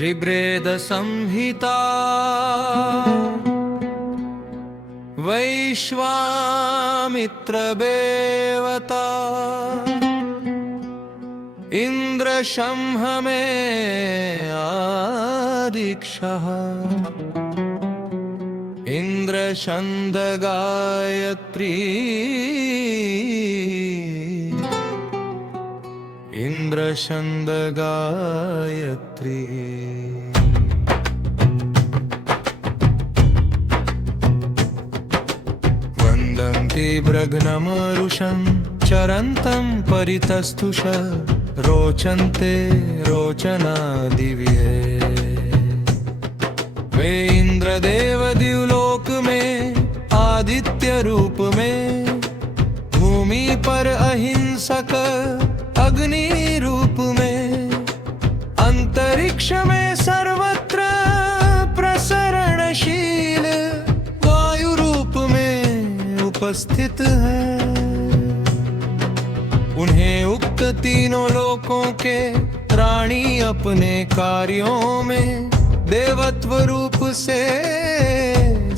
ऋग्वेद संहिता वैश्वामित्र बेवता इंद्र शंह में आदिक्षः इंद्र छंद गायत्री इंद्र छंद गायत्री वन्दन्ति ब्रह्मरुषं चरन्तं परितस्तुष रोचन्ते रोचना दिव्ये वे इंद्रदेव दिवलोक में आदित्य रूप में भूमि पर अहिंसक अग्नि रूप में अंतरिक्ष में सर्वत्र प्रसरणशील वायु रूप में उपस्थित है। उन्हें उक्त तीनों लोकों के रानी अपने कार्यों में देवत्व रूप से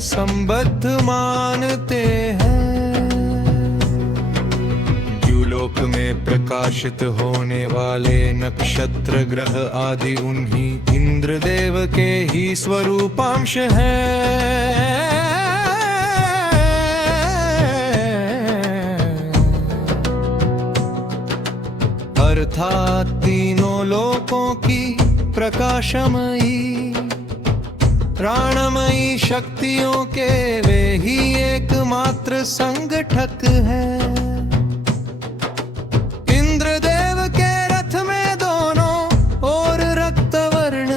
संबद्ध मानते हैं। द्युलोक में प्रकाशित होने वाले नक्षत्र ग्रह आदि उन्हीं इंद्रदेव के ही स्वरूपांश हैं। अर्थात तीनों लोकों की प्रकाशमयी प्राणमयी शक्तियों के वे ही एकमात्र संगठक हैं। इंद्रदेव के रथ में दोनों ओर रक्तवर्ण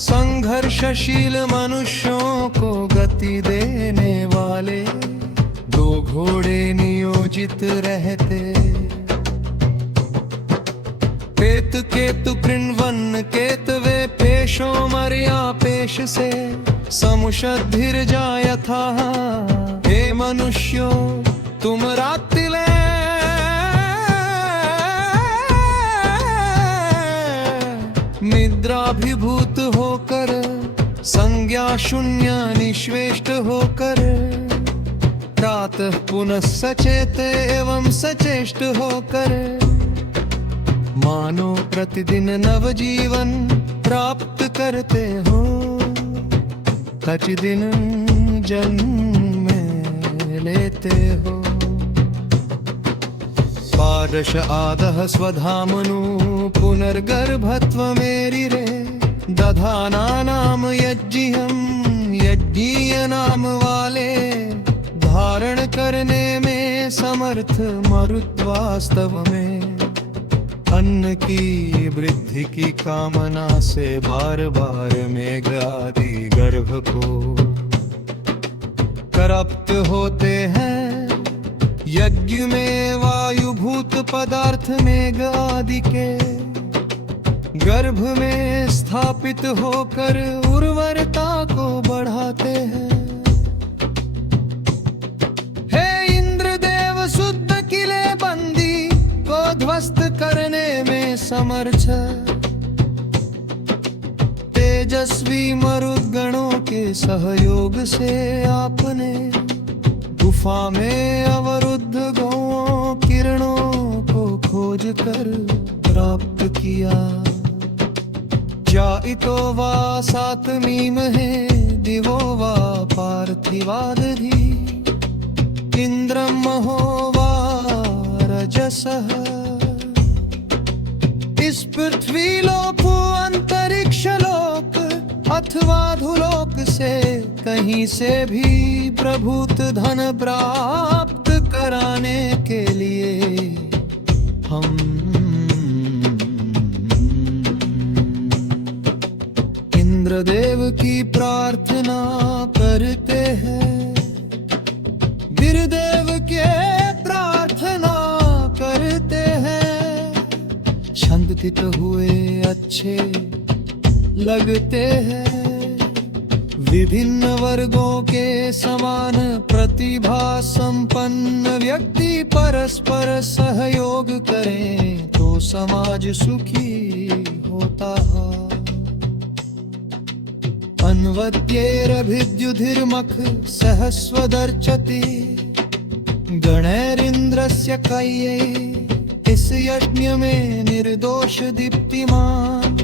संघर्षशील मनुष्यों को गति देने वाले दो घोड़े नियोजित रहते। पेत केतु कृण्वन केतवे पेशो मर्या पेश से समुषद्धिर जायथा। हे मनुष्यो तुम रात्रिले निद्राभिभूत होकर संज्ञा शून्य निश्वेष्ट होकर प्रातः पुनः सचेत एवं सचेष्ट होकर मानो प्रतिदिन नवजीवन प्राप्त करते हो। प्रतिदिन जन्म लेते हो। पादश आदः स्वधामनु पुनर्गर्भत्व मेरिरे दधाना नाम यज्ञियं यज्ञीय नाम वाले धारण करने में समर्थ मरुत्वास्तव में अन्न की वृद्धि की कामना से बार बार मेघ आदि गर्भ को करप्त होते हैं। यज्ञ में वायुभूत पदार्थ मेघ आदि के गर्भ में स्थापित होकर उर्वरता को बढ़ाते हैं। हे इंद्रदेव शुद्ध किले बंदी को ध्वस्त करने में समर्थ तेजस्वी मरुद्गणों के सहयोग से आपने गुफा में अवरुद्ध गौओं किरणों को खोज कर प्राप्त किया। जाइतो वा सातमीम है दिवो वा पार्थिवादधि इंद्रम महो वा रजसः। इस पृथ्वी लोक अंतरिक्ष लोक अथवा धुलोक से कहीं से भी प्रभुत धन प्राप्त कराने के लिए हम इंद्रदेव की प्रार्थना करते हैं। वीरदेव के प्रार्थना करते हैं। छंदित हुए अच्छे लगते हैं। विभिन्न वर्गों के समान प्रतिभा संपन्न व्यक्ति परस्पर सहयोग करें तो समाज सुखी होता है। धन्वत्यैरभिद्युधिर्मख सहस्वदर्चति गणैरिन्द्रस्य कैयै इस यज्ञ में निर्दोष दीप्तिमान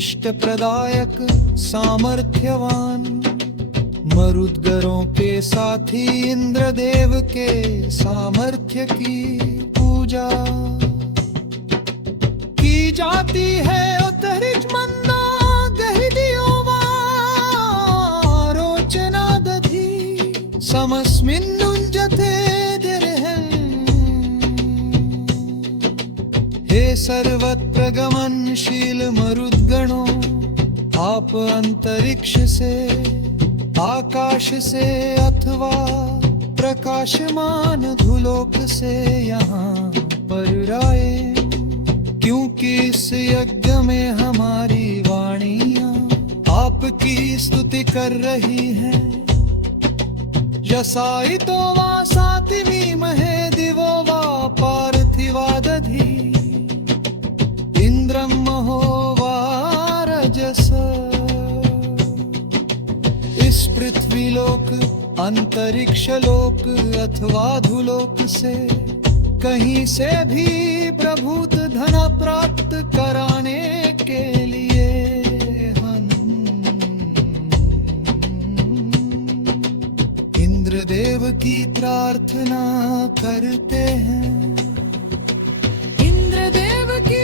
इष्ट प्रदायक सामर्थ्यवान मरुद्गरों के साथी इंद्रदेव के सामर्थ्य की पूजा की जाती है उतरिच मंदा गहिदियो रोचना दधी समस्मिन्नुंजते हे सर्वत्र गमनशील मरुद्गणों आप अंतरिक्ष से आकाश से अथवा प्रकाशमान धुलोक से यहाँ पर आए क्योंकि इस यज्ञ में हमारी वाणियाँ आपकी स्तुति कर रही हैं यसायितो वा सातिमी महे दिवो वा पार्थिवा दधी इंद्रम महो वा रजस इस पृथ्वी लोक अंतरिक्ष लोक अथवा धुलोक से कहीं से भी प्रभुत धन प्राप्त कराने के लिए हम इंद्रदेव की प्रार्थना करते हैं इंद्रदेव की